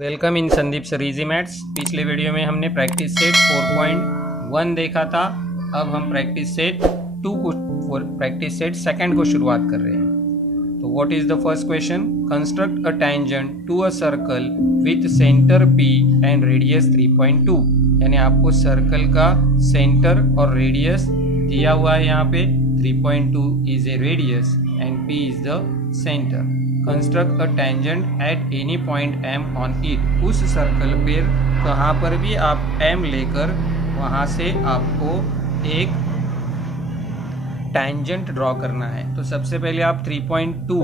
Welcome in Sandeep sir easy maths. पिछले video में हमने प्रैक्टिस सेट 4.1 देखा था। अब हम प्रैक्टिस सेट 2 को प्रैक्टिस सेट सेकंड को शुरुआत कर रहे हैं। तो what is the first question? Construct a tangent to a circle with centre P and radius 3.2। यानी आपको सर्कल का सेंटर और रेडियस दिया हुआ है। यहाँ पे 3.2 is a radius and P is the centre. Construct a tangent at any point M on it. उस सर्कल पर कहाँ पर भी आप M लेकर वहाँ से आपको एक टेंजेंट ड्रॉ करना है। तो सबसे पहले आप 3.2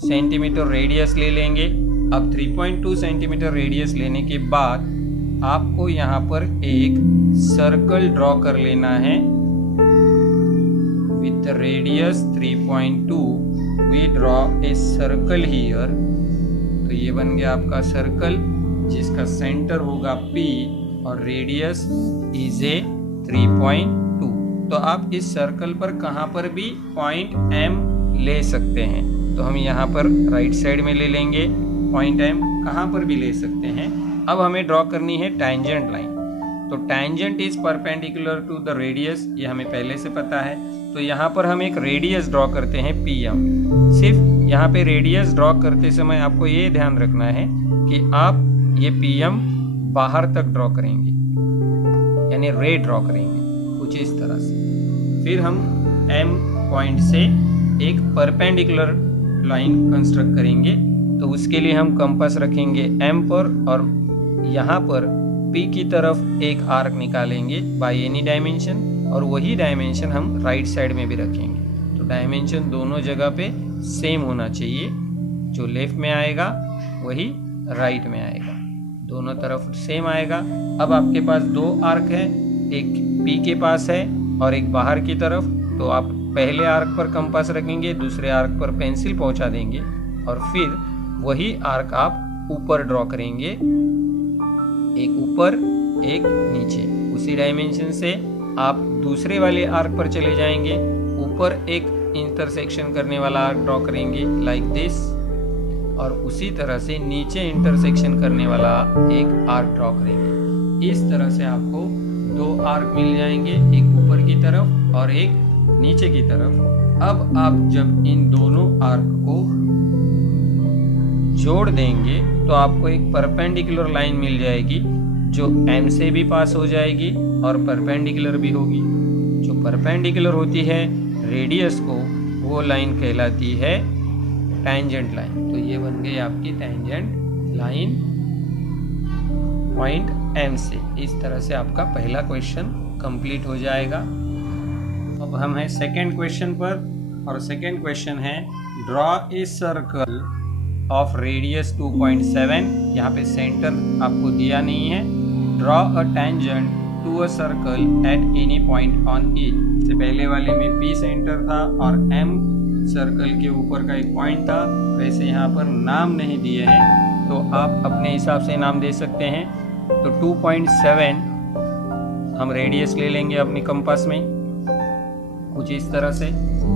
सेंटीमीटर रेडियस ले लेंगे। अब 3.2 सेंटीमीटर रेडियस लेने के बाद आपको यहाँ पर एक सर्कल ड्रॉ कर लेना है with radius 3.2। We draw a circle here। तो ये बन गया आपका सर्कल जिसका सेंटर होगा P और रेडियस इज ए 3.2। तो आप इस सर्कल पर कहाँ पर भी पॉइंट M ले सकते हैं। तो हम यहाँ पर राइट साइड में ले लेंगे पॉइंट M, कहाँ पर भी ले सकते हैं। अब हमें ड्रॉ करनी है टैंजेंट लाइन। तो tangent is perpendicular to the radius, ये हमें पहले से पता है। तो यहाँ पर हम एक रेडियस ड्रॉ करते हैं PM। सिर्फ यहाँ पे रेडियस ड्रॉ करते समय आपको ये ध्यान रखना है कि आप ये PM बाहर तक ड्रॉ करेंगे, यानी रे ड्रॉ करेंगे कुछ इस तरह से। फिर हम M पॉइंट से एक परपेंडिकुलर लाइन कंस्ट्रक्ट करेंगे। तो उसके लिए हम कंपास रखेंगे M पर और यहाँ पर P की तरफ एक आर्क निकालेंगे बाय एनी डायमेंशन, और वही डायमेंशन हम राइट साइड में भी रखेंगे। तो डायमेंशन दोनों जगह पे सेम होना चाहिए। जो लेफ्ट में आएगा वही राइट में आएगा, दोनों तरफ सेम आएगा। अब आपके पास दो आर्क है, एक P के पास है और एक बाहर की तरफ। तो आप पहले आर्क पर कंपास रखेंगे, दूसरे आर्क पर पेंसिल पहुंचा देंगे और फिर वही आर्क आप ऊपर ड्रॉ करेंगे, एक ऊपर एक नीचे। उसी डायमेंशन से आप दूसरे वाले आर्क पर चले जाएंगे, ऊपर एक इंटरसेक्शन करने वाला आर्क ड्रॉ करेंगे लाइक दिस, और उसी तरह से नीचे इंटरसेक्शन करने वाला एक आर्क ड्रॉ करेंगे। इस तरह से आपको दो आर्क मिल जाएंगे, एक ऊपर की तरफ और एक नीचे की तरफ। अब आप जब इन दोनों आर्क को जोड़ देंगे तो आपको एक परपेंडिकुलर लाइन मिल जाएगी जो M से भी पास हो जाएगी और परपेंडिकुलर भी होगी। जो परपेंडिकुलर होती है रेडियस को, वो लाइन कहलाती है टैंजेंट लाइन। तो ये बन गई आपकी टैंजेंट लाइन पॉइंट M से। इस तरह से आपका पहला क्वेश्चन कंप्लीट हो जाएगा। अब हम हैं सेकंड क्वेश्चन पर, और सेकंड क्वेश्चन है draw a circle of radius 2.7। यहाँ पे सेंटर आपको दिया नहीं है। Draw a tangent to a circle at any point on it. इससे पहले वाले में P सेंटर था और M सर्कल के ऊपर का एक पॉइंट था। वैसे यहाँ पर नाम नहीं दिए हैं, तो आप अपने हिसाब से नाम दे सकते हैं। तो 2.7 हम रेडियस ले लेंगे अपने कंपास में कुछ इस तरह से।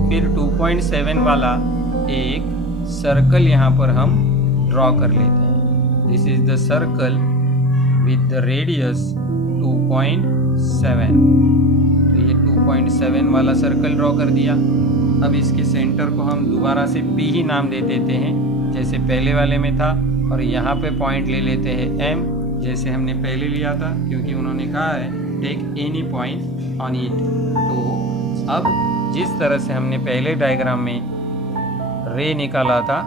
फिर 2.7 वाला एक सर्कल यहाँ पर हम ड्रॉ कर लेते हैं। This is the circle with the radius 2.7। तो ये 2.7 वाला सर्कल ड्रॉ कर दिया। अब इसके सेंटर को हम दोबारा से P ही नाम दे देते हैं जैसे पहले वाले में था, और यहाँ पे पॉइंट ले लेते हैं M जैसे हमने पहले लिया था, क्योंकि उन्होंने कहा है take any point on it. तो अब जिस तरह से हमने पहले डायग्राम में रे निकाला था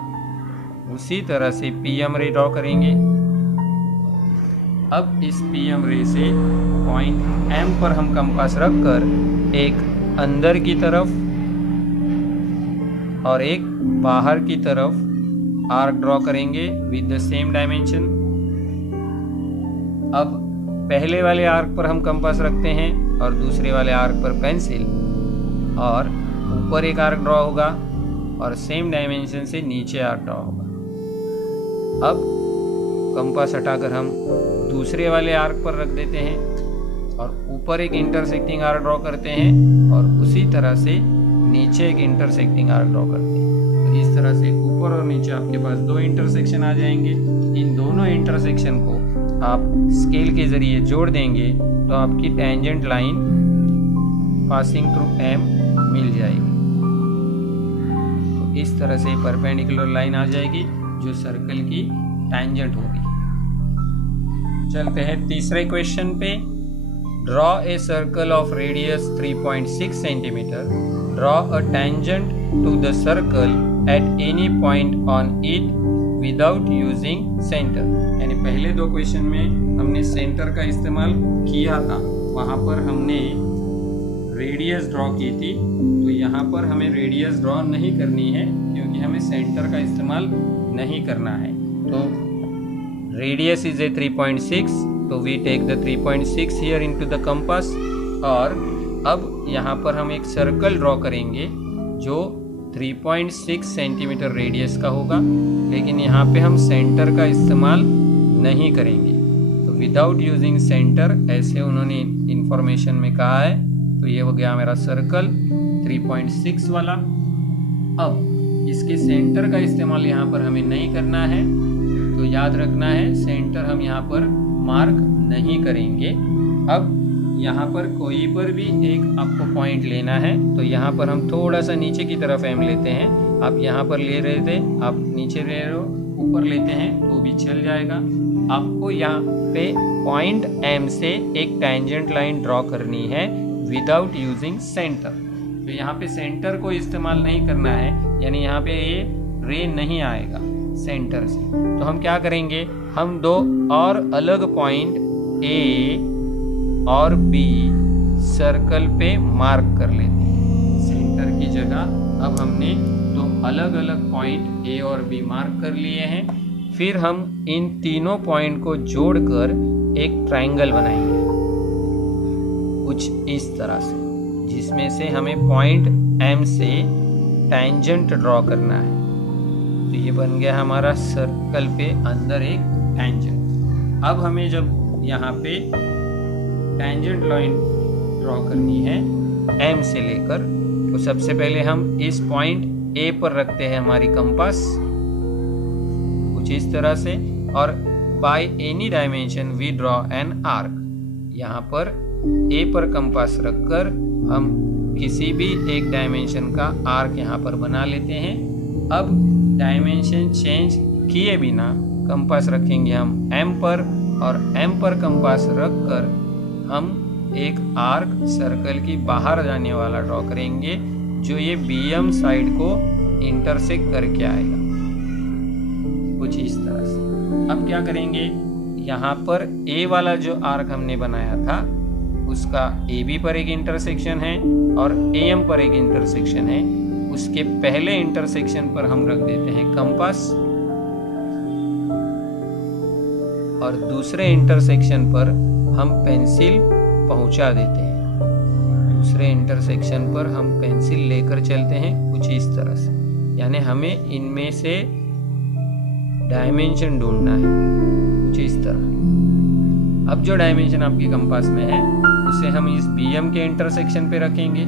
उसी तरह से PM रे ड्रॉ करेंगे। अब इस PM रे से पॉइंट M पर हम कंपास रखकर एक अंदर की तरफ और एक बाहर की तरफ आर्क ड्रॉ करेंगे विद द सेम डायमेंशन। अब पहले वाले आर्क पर हम कंपास रखते हैं और दूसरे वाले आर्क पर पेंसिल, और ऊपर एक आर्क ड्रॉ होगा और सेम डायमेंशन से नीचे आर्क ड्रॉ होगा। अब कंपास हटाकर हम दूसरे वाले आर्क पर रख देते हैं और ऊपर एक इंटरसेक्टिंग आर्क ड्रॉ करते हैं और उसी तरह से नीचे एक इंटरसेक्टिंग आर्क ड्रॉ करते हैं। तो इस तरह से ऊपर और नीचे आपके पास दो इंटरसेक्शन आ जाएंगे। इन दोनों इंटरसेक्शन को आप स्केल के ज़रिए जोड़ देंगे तो आपकी tangent line passing through M मिल जाएगी। तो इस तरह से परपेंडिकुलर लाइन आ जाएगी जो सर्कल की टेंजेंट होगी। चलते हैं तीसरे क्वेश्चन पे। Draw a circle of radius 3.6 centimetre. Draw a tangent to the circle at any point on it without using centre. यानी पहले दो क्वेश्चन में हमने सेंटर का इस्तेमाल किया था, वहाँ पर हमने रेडियस ड्रॉ की थी। तो यहाँ पर हमें रेडियस ड्रॉ नहीं करनी है क्योंकि हमें सेंटर का इस्तेमाल नहीं करना है। तो रेडियस इज ए 3.6, तो we take the 3.6 here into the compass. और अब यहाँ पर हम एक सर्कल ड्रॉ करेंगे जो 3.6 सेंटीमीटर रेडियस का होगा, लेकिन यहाँ पे हम सेंटर का इस्तेमाल नहीं करेंगे। तो विदाउट यूजिंग सेंटर ऐसे उन्होंने इंफॉर्मेशन में कहा है। तो ये हो गया मेरा सर्कल 3.6 वाला। अब इसके सेंटर का इस्तेमाल यहाँ पर हमें नहीं करना है, तो याद रखना है सेंटर हम यहाँ पर मार्क नहीं करेंगे। अब यहाँ पर कोई पर भी एक आपको पॉइंट लेना है, तो यहाँ पर हम थोड़ा सा नीचे की तरफ एम लेते हैं। आप यहाँ पर ले रहे थे, आप नीचे ले रहे हो, ऊपर लेते हैं तो भी चल जाएगा। आपको यहाँ पे पॉइंट एम से एक टेंजेंट लाइन ड्रॉ करनी है विदाउट यूजिंग सेंटर। तो यहाँ पे सेंटर को इस्तेमाल नहीं करना है, यानी यहाँ पे ये रे नहीं आएगा सेंटर से। तो हम क्या करेंगे, हम दो और अलग पॉइंट ए और बी सर्कल पे मार्क कर लेते हैं। सेंटर की जगह अब हमने दो अलग अलग पॉइंट ए और बी मार्क कर लिए हैं। फिर हम इन तीनों पॉइंट को जोड़कर एक ट्रायंगल बनाएंगे कुछ इस तरह से, जिसमें से हमें पॉइंट एम से टेंजेंट ड्रॉ करना है। तो ये बन गया हमारा सर्कल पे अंदर एक टेंजेंट। अब हमें जब यहाँ पे टेंजेंट लाइन ड्रॉ करनी है एम से लेकर, तो सबसे पहले हम इस पॉइंट ए पर रखते हैं हमारी कंपास कुछ इस तरह से, और by any dimension we draw an arc. यहाँ पर ए पर कंपास रखकर हम किसी भी एक डायमेंशन का आर्क यहाँ पर बना लेते हैं। अब डायमेंशन चेंज किए बिना कंपास रखेंगे हम एम पर, और एम पर कंपास रखकर हम एक आर्क सर्कल की बाहर जाने वाला ड्रॉ करेंगे जो ये बीएम साइड को इंटरसेक्ट करके आएगा कुछ इस तरह से। अब क्या करेंगे, यहाँ पर ए वाला जो आर्क हमने बनाया था उसका ए बी पर एक इंटरसेक्शन है और ए एम पर एक इंटरसेक्शन है। उसके पहले इंटरसेक्शन पर हम रख देते हैं कंपास, और दूसरे इंटरसेक्शन पर हम पेंसिल पहुंचा देते हैं। दूसरे इंटरसेक्शन पर हम पेंसिल लेकर चलते हैं कुछ इस तरह से, यानी हमें इनमें से डायमेंशन ढूंढना है कुछ इस तरह। अब जो डायमेंशन आपके कंपास में है उसे हम इस बीएम के इंटरसेक्शन पे रखेंगे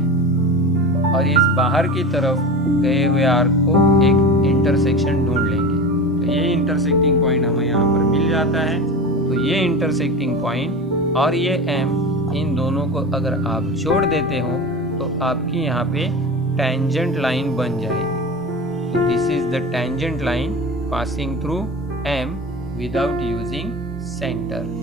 और इस बाहर की तरफ गए हुए आर्क को एक इंटरसेक्शन ढूंढ लेंगे। तो ये इंटरसेक्टिंग पॉइंट हमें यहाँ पर मिल जाता है। तो ये इंटरसेक्टिंग पॉइंट और ये एम, इन दोनों को अगर आप जोड़ देते हो तो आपकी यहाँ पे टेंजेंट लाइन बन जाएगी। तो this is the tangent line passing through M without using centre.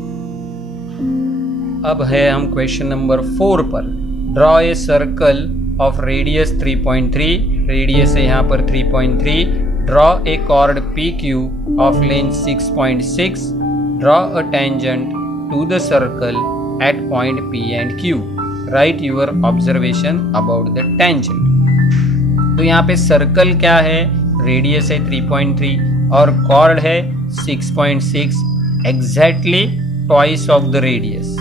अब है हम क्वेश्चन नंबर 4 पर। Draw a circle of radius 3.3, radius है यहाँ पर 3.3। Draw a chord PQ of length 6.6। Draw a tangent to the circle at point P and Q। Write your observation about the tangent. तो यहाँ पे circle क्या है, radius है 3.3 और कॉर्ड है 6.6, exactly twice of the radius.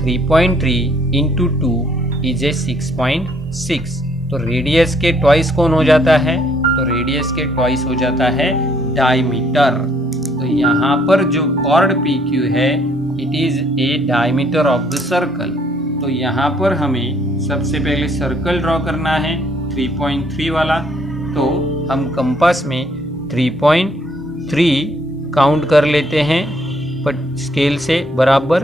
3.3 into 2 is a 6.6। तो radius के ट्वाइस कौन हो जाता है, तो रेडियस के ट्वाइस हो जाता है डायमीटर। तो यहाँ पर जो कॉर्ड PQ है it is a diameter of the circle. तो यहाँ पर हमें सबसे पहले सर्कल ड्रॉ करना है 3.3 वाला। तो हम कंपास में 3.3 काउंट कर लेते हैं पर स्केल से बराबर।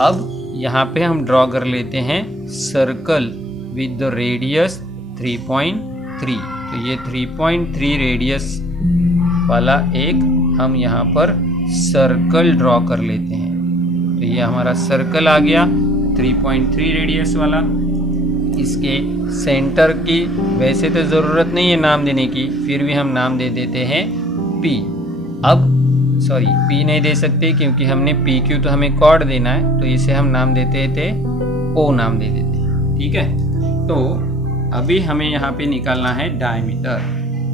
अब यहाँ पे हम ड्रॉ कर लेते हैं सर्कल विद द रेडियस 3.3। तो ये 3.3 रेडियस वाला एक हम यहाँ पर सर्कल ड्रॉ कर लेते हैं। तो ये हमारा सर्कल आ गया 3.3 रेडियस वाला। इसके सेंटर की वैसे तो ज़रूरत नहीं है नाम देने की, फिर भी हम नाम दे देते हैं P। अब सॉरी P नहीं दे सकते क्योंकि हमने PQ तो हमें कॉर्ड देना है, तो इसे हम नाम देते थे O नाम दे देते हैं। ठीक है, तो अभी हमें यहाँ पे निकालना है diameter.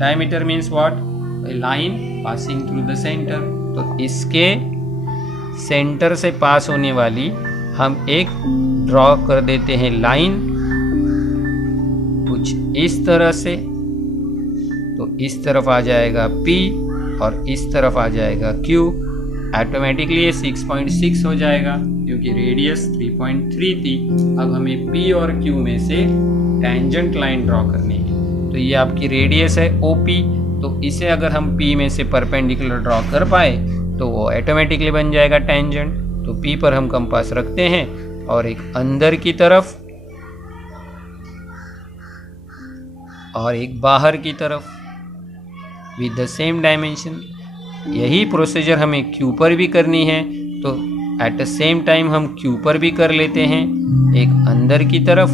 Diameter means what? A line passing through the centre. तो इसके सेंटर से पास होने वाली हम एक ड्रॉ कर देते हैं लाइन कुछ इस तरह से। तो इस तरफ आ जाएगा P और इस तरफ आ जाएगा Q। ऑटोमेटिकली ये 6.6 हो जाएगा क्योंकि रेडियस 3.3 थी। अब हमें P और Q में से टेंजेंट लाइन ड्रॉ करनी है। तो ये आपकी रेडियस है OP। तो इसे अगर हम P में से परपेंडिकुलर ड्रॉ कर पाए तो वो ऑटोमेटिकली बन जाएगा टेंजेंट। तो P पर हम कंपास रखते हैं और एक अंदर की तरफ और एक बाहर की तरफ विद द सेम डायमेंशन। यही प्रोसीजर हमें Q पर भी करनी है। तो एट द सेम टाइम हम Q पर भी कर लेते हैं, एक अंदर की तरफ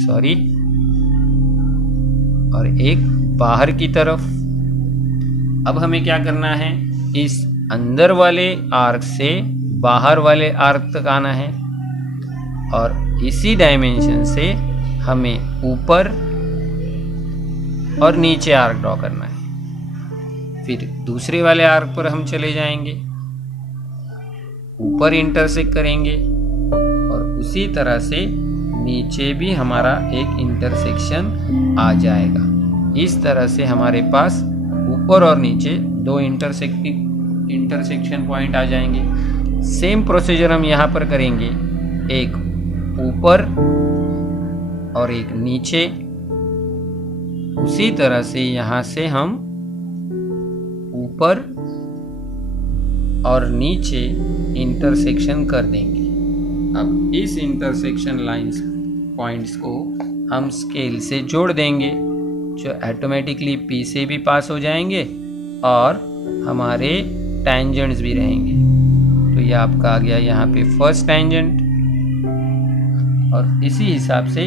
सॉरी और एक बाहर की तरफ। अब हमें क्या करना है? इस अंदर वाले आर्क से बाहर वाले आर्क तक आना है और इसी डायमेंशन से हमें ऊपर और नीचे आर्क ड्रॉ करना है। फिर दूसरे वाले आर्क पर हम चले जाएंगे, ऊपर इंटरसेक्ट करेंगे और उसी तरह से नीचे भी हमारा एक इंटरसेक्शन आ जाएगा। इस तरह से हमारे पास ऊपर और नीचे दो इंटरसेक्शन पॉइंट आ जाएंगे। सेम प्रोसीजर हम यहाँ पर करेंगे, एक ऊपर और एक नीचे। उसी तरह से यहाँ से हम ऊपर और नीचे इंटरसेक्शन कर देंगे। अब इस इंटरसेक्शन लाइंस पॉइंट्स को हम स्केल से जोड़ देंगे, जो ऑटोमेटिकली P से भी पास हो जाएंगे और हमारे टेंजेंट्स भी रहेंगे। तो ये आपका आ गया यहाँ पे फर्स्ट टेंजेंट और इसी हिसाब से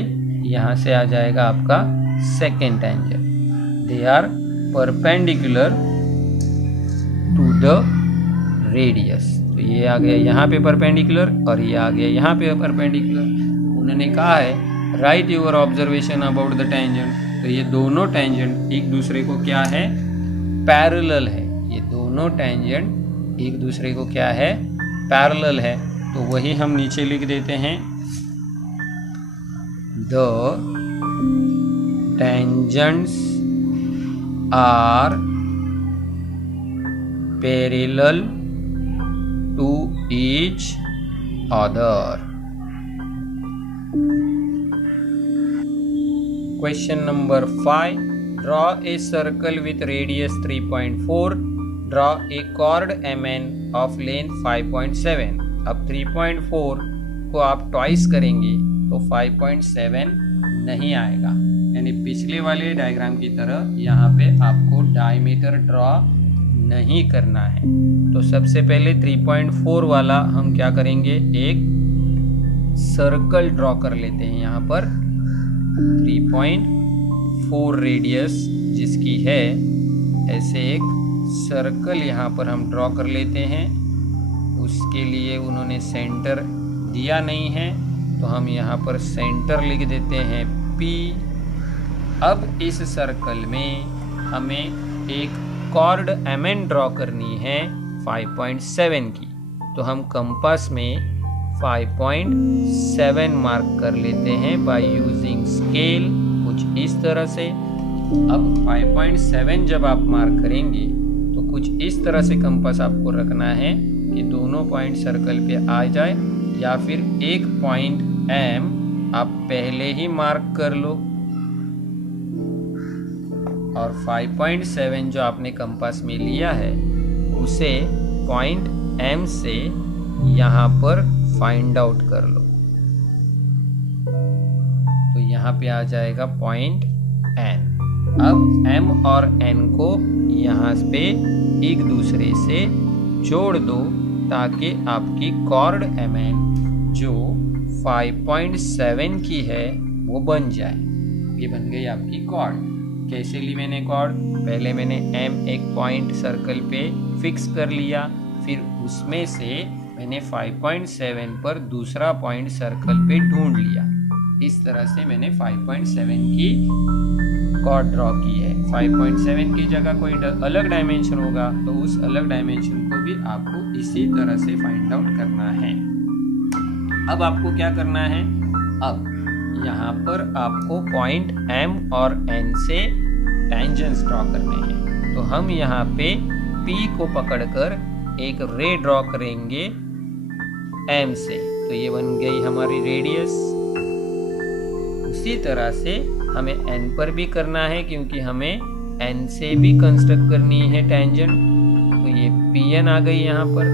यहाँ से आ जाएगा आपका second tangent. They are perpendicular to the radius. तो ये आ गया यहाँ पे परपेंडिकुलर और ये आ गया यहाँ पे परपेंडिकुलर। उन्होंने कहा है right your observation about the tangent. तो ये दोनों टेंजेंट एक दूसरे को क्या है? पैरेलल है। ये दोनों टेंजेंट एक दूसरे को क्या है? पैरेलल है। तो वही हम नीचे लिख देते हैं, the tangents are parallel to each other. Question number 5. Draw a circle with radius 3.4. Draw a chord MN of length 5.7. अब 3.4 को आप ट्वाइस करेंगे तो 5.7 नहीं आएगा। यानी पिछले वाले डायग्राम की तरह यहाँ पे आपको डायमीटर ड्रॉ नहीं करना है। तो सबसे पहले 3.4 वाला हम क्या करेंगे? एक सर्कल ड्रॉ कर लेते हैं। यहाँ पर 3.4 रेडियस जिसकी है, ऐसे एक सर्कल यहाँ पर हम ड्रॉ कर लेते हैं। उसके लिए उन्होंने सेंटर दिया नहीं है तो हम यहाँ पर सेंटर लिख देते हैं P। अब इस सर्कल में हमें एक कॉर्ड MN ड्रॉ करनी है 5.7 की। तो हम कंपास में 5.7 मार्क कर लेते हैं बाय यूजिंग स्केल, कुछ इस तरह से। अब 5.7 जब आप मार्क करेंगे तो कुछ इस तरह से कंपास आपको रखना है कि दोनों पॉइंट सर्कल पे आ जाए, या फिर एक पॉइंट M आप पहले ही मार्क कर लो। और 5.7 जो आपने कंपास में लिया है उसे पॉइंट M से यहाँ पर फाइंड आउट कर लो। तो यहाँ पे आ जाएगा पॉइंट N। अब M और N को यहाँ पे एक दूसरे से जोड़ दो ताकि आपकी कॉर्ड MN जो 5.7 की है वो बन जाए। ये बन गई आपकी कॉर्ड। कैसे ली मैंने कॉर्ड? पहले मैंने M एक पॉइंट सर्कल पे फिक्स कर लिया, फिर उसमें से मैंने 5.7 पर दूसरा पॉइंट सर्कल पे ढूंढ लिया। इस तरह से मैंने 5.7 की कॉर्ड ड्रॉ की है। 5.7 की जगह कोई अलग डायमेंशन होगा तो उस अलग डायमेंशन को भी आपको इसी तरह से फाइंड आउट करना है। अब आपको क्या करना है? अब यहाँ पर आपको पॉइंट M और N से टेंजेंट्स ड्रॉ करने हैं। तो हम यहाँ पे P को पकड़कर एक रे ड्रॉ करेंगे M से। तो ये बन गई हमारी रेडियस। उसी तरह से हमें N पर भी करना है क्योंकि हमें N से भी कंस्ट्रक्ट करनी है टेंजेंट। तो ये PN आ गई यहाँ पर।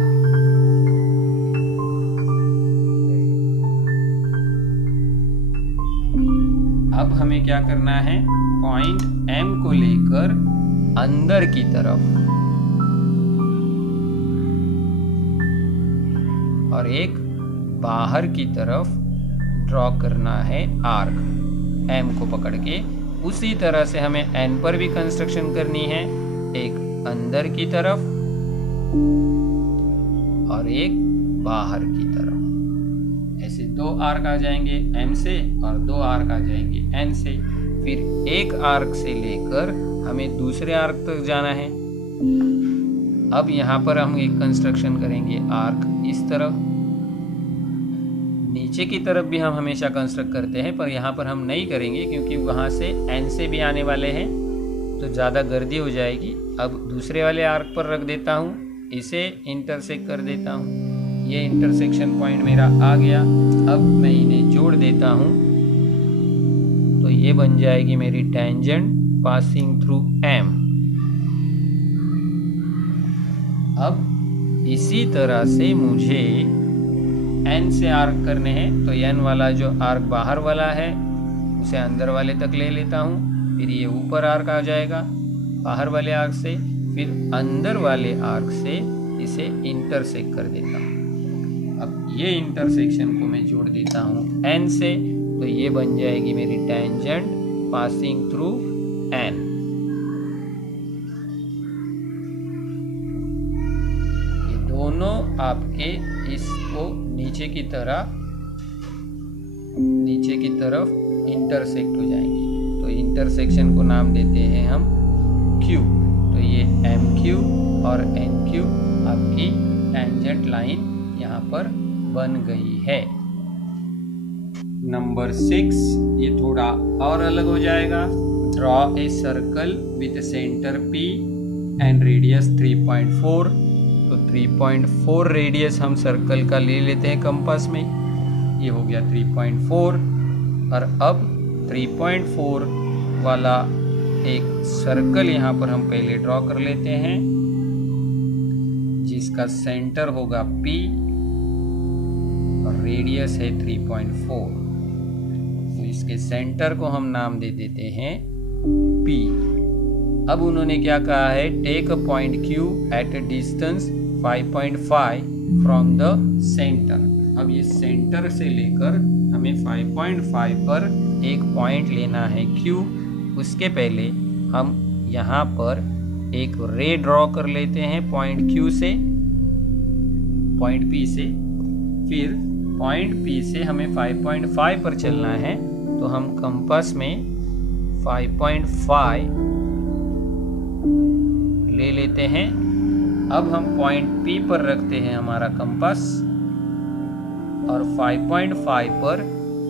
अब हमें क्या करना है? पॉइंट M को लेकर अंदर की तरफ और एक बाहर की तरफ ड्रॉ करना है आर्क M को पकड़ के। उसी तरह से हमें N पर भी कंस्ट्रक्शन करनी है, एक अंदर की तरफ और एक बाहर की तरफ। ऐसे दो आर्क आ जाएंगे M से और दो आर्क आ जाएंगे N से। फिर एक आर्क से लेकर हमें दूसरे आर्क तक जाना है। अब यहाँ पर हम एक कंस्ट्रक्शन करेंगे आर्क इस तरफ। नीचे की तरफ भी हम हमेशा कंस्ट्रक्ट करते हैं पर यहाँ पर हम नहीं करेंगे क्योंकि वहाँ से N से भी आने वाले हैं तो ज़्यादा गर्दी हो जाएगी। अब दूसरे वाले आर्क पर रख देता हूँ, इसे इंटरसेक्ट कर देता हूँ। ये इंटरसेक्शन पॉइंट मेरा आ गया। अब मैं इन्हें जोड़ देता हूँ तो ये बन जाएगी मेरी टेंजेंट पासिंग थ्रू M। अब इसी तरह से मुझे N से आर्क करने हैं। तो N वाला जो आर्क बाहर वाला है उसे अंदर वाले तक ले लेता हूँ। फिर ये ऊपर आर्क आ जाएगा बाहर वाले आर्क से, फिर अंदर वाले आर्क से इसे इंटरसेक्ट कर देता हूँ। अब ये इंटरसेक्शन को मैं जोड़ देता हूँ N से। तो ये बन जाएगी मेरी टेंजेंट पासिंग थ्रू N। ये दोनों आपके इसको नीचे की तरफ इंटरसेक्ट हो जाएंगे। तो इंटरसेक्शन को नाम देते हैं हम Q। तो ये MQ और NQ आपकी टेंजेंट लाइन यहाँ पर बन गई है। नंबर 6 ये थोड़ा और अलग हो जाएगा। Draw a circle with centre P and radius 3.4। तो 3.4 रेडियस हम सर्कल का ले लेते हैं कंपास में। ये हो गया 3.4। और अब 3.4 वाला एक सर्कल यहाँ पर हम पहले ड्रॉ कर लेते हैं जिसका सेंटर होगा P और रेडियस है 3.4। तो इसके सेंटर को हम नाम दे देते हैं P। अब उन्होंने क्या कहा है? Take a point Q at a distance 5.5 from the centre. अब ये सेंटर से लेकर हमें 5.5 पर एक पॉइंट लेना है Q। उसके पहले हम यहाँ पर एक रे ड्रॉ कर लेते हैं पॉइंट Q से, पॉइंट P से। फिर पॉइंट P से हमें 5.5 पर चलना है तो हम कंपास में 5.5 ले लेते हैं। अब हम पॉइंट P पर रखते हैं हमारा कंपास और 5.5 पर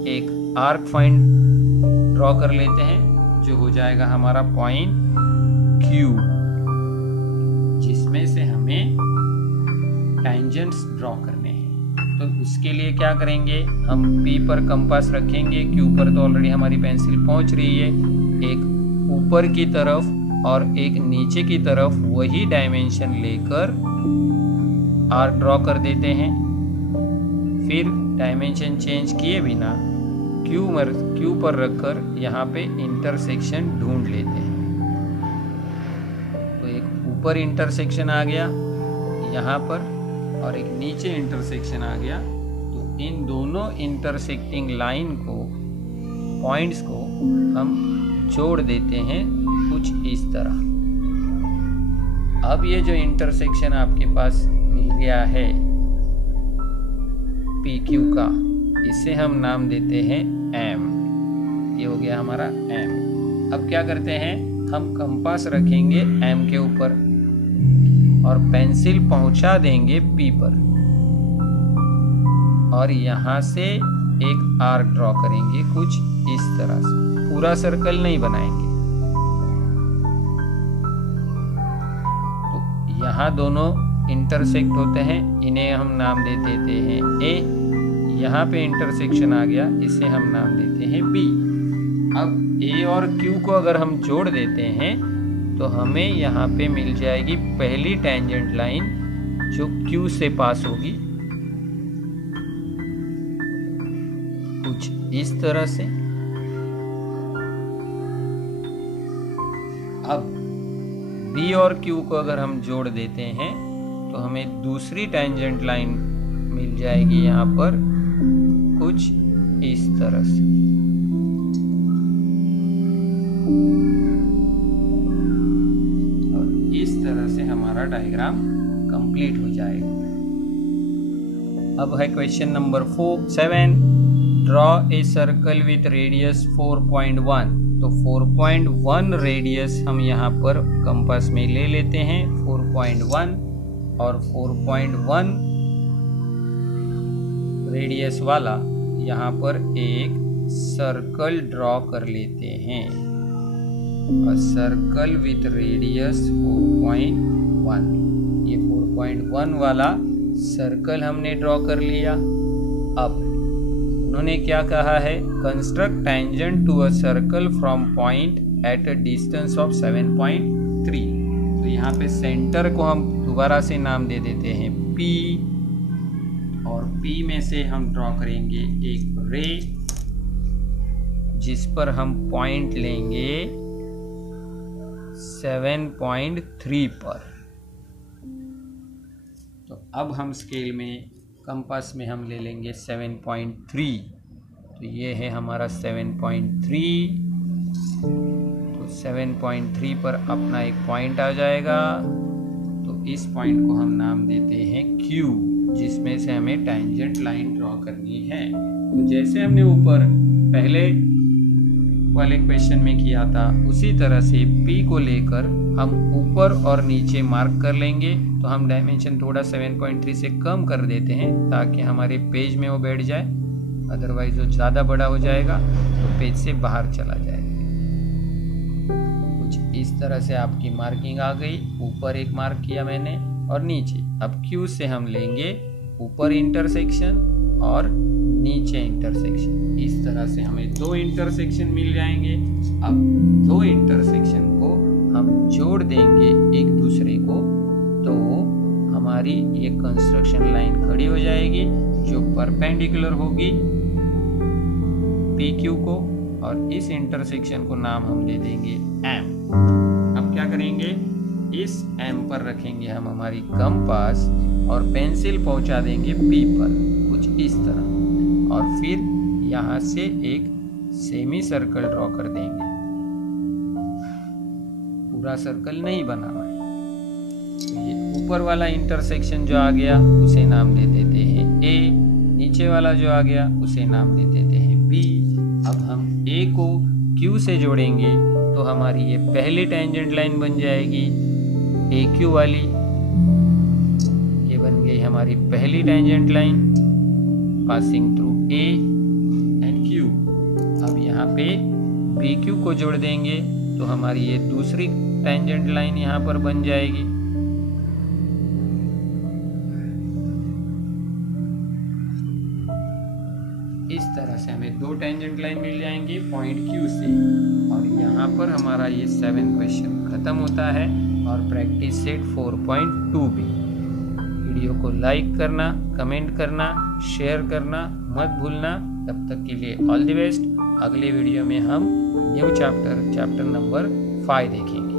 एक आर्क पॉइंट ड्रॉ कर लेते हैं जो हो जाएगा हमारा पॉइंट Q, जिसमें से हमें टेंजेंट्स ड्रॉ करने हैं। तो उसके लिए क्या करेंगे? हम P पर कंपास रखेंगे, Q पर तो ऑलरेडी हमारी पेंसिल पहुंच रही है। एक ऊपर की तरफ और एक नीचे की तरफ वही डायमेंशन लेकर आर्क ड्रॉ कर देते हैं। फिर डायमेंशन चेंज किए बिना क्यू पर रखकर यहाँ पे इंटरसेक्शन ढूंढ लेते हैं। तो एक ऊपर इंटरसेक्शन आ गया यहाँ पर और एक नीचे इंटरसेक्शन आ गया। तो इन दोनों इंटरसेक्टिंग लाइन को, पॉइंट्स को हम जोड़ देते हैं कुछ इस तरह। अब ये जो इंटरसेक्शन आपके पास मिल गया है PQ का, इसे हम नाम देते हैं M। ये हो गया हमारा M। अब क्या करते हैं, हम कंपास रखेंगे M के ऊपर और पेंसिल पहुंचा देंगे P पर और यहाँ से एक आर्क ड्रॉ करेंगे कुछ इस तरह से। पूरा सर्कल नहीं बनाएंगे। तो यहाँ दोनों इंटरसेक्ट होते हैं, इन्हें हम नाम दे देते हैं A। यहाँ पे इंटरसेक्शन आ गया, इसे हम नाम देते हैं B। अब A और Q को अगर हम जोड़ देते हैं तो हमें यहाँ पे मिल जाएगी पहली टेंजेंट लाइन जो Q से पास होगी कुछ इस तरह से। अब B और Q को अगर हम जोड़ देते हैं तो हमें दूसरी टेंजेंट लाइन मिल जाएगी यहाँ पर कुछ इस तरह से। और इस तरह से हमारा डायग्राम कंप्लीट हो जाएगा। अब है question number 7। Draw a circle with radius 4.1। तो 4.1 रेडियस हम यहाँ पर कंपास में ले लेते हैं, 4.1 और 4.1 रेडियस वाला यहाँ पर एक सर्कल ड्रॉ कर लेते हैं। और सर्कल विथ रेडियस 4.1, ये 4.1 वाला सर्कल हमने ड्रॉ कर लिया। अब उन्होंने क्या कहा है, construct tangent to a circle from point at a distance of 7.3। तो यहाँ पे सेंटर को हम दोबारा से नाम दे देते हैं P और P में से हम ड्रॉ करेंगे एक रे जिस पर हम पॉइंट लेंगे 7.3 पर। तो अब हम स्केल में, कंपास में हम ले लेंगे 7.3। तो ये है हमारा 7.3। तो 7.3 पर अपना एक पॉइंट आ जाएगा। तो इस पॉइंट को हम नाम देते हैं Q, जिसमें से हमें टेंजेंट लाइन ड्रॉ करनी है। तो जैसे हमने ऊपर पहले वाले क्वेश्चन में किया था उसी तरह से P को लेकर हम ऊपर और नीचे मार्क कर लेंगे। तो हम डायमेंशन थोड़ा 7.3 से कम कर देते हैं ताकि हमारे पेज में वो बैठ जाए, अदरवाइज वो ज़्यादा बड़ा हो जाएगा तो पेज से बाहर चला जाएगा। कुछ इस तरह से आपकी मार्किंग आ गई। ऊपर एक मार्क किया मैंने और नीचे। अब Q से हम लेंगे ऊपर इंटरसेक्शन और नीचे इंटरसेक्शन। इस तरह से हमें 2 इंटरसेक्शन मिल जाएंगे। अब 2 इंटरसेक्शन को हम जोड़ देंगे एक दूसरे को, तो हमारी ये कंस्ट्रक्शन लाइन खड़ी हो जाएगी जो परपेंडिकुलर होगी PQ को, और इस इंटरसेक्शन को नाम हम दे देंगे M। अब क्या करेंगे, इस M पर रखेंगे हम हमारी कंपास और पेंसिल पहुंचा देंगे P पर कुछ इस तरह, और फिर यहाँ से एक सेमी सर्कल ड्रॉ कर देंगे। पूरा सर्कल नहीं बना हुआ है। तो ये ऊपर वाला इंटरसेक्शन जो आ गया उसे नाम दे देते हैं A, नीचे वाला जो आ गया उसे नाम दे देते हैं B। अब हम A को Q से जोड़ेंगे तो हमारी ये पहली टेंजेंट लाइन बन जाएगी AQ वाली। ये बन गई हमारी पहली tangent line passing through A and Q। अब यहाँ पे PQ को जोड़ देंगे तो हमारी ये दूसरी टेंजेंट लाइन यहाँ पर बन जाएगी। इस तरह से हमें 2 टेंजेंट लाइन मिल जाएंगी पॉइंट Q से। और यहाँ पर हमारा ये 7 क्वेश्चन खत्म होता है और प्रैक्टिस सेट 4.2 भी। वीडियो को लाइक करना, कमेंट करना, शेयर करना मत भूलना। तब तक के लिए ऑल द बेस्ट। अगले वीडियो में हम न्यू चैप्टर नंबर 5 देखेंगे।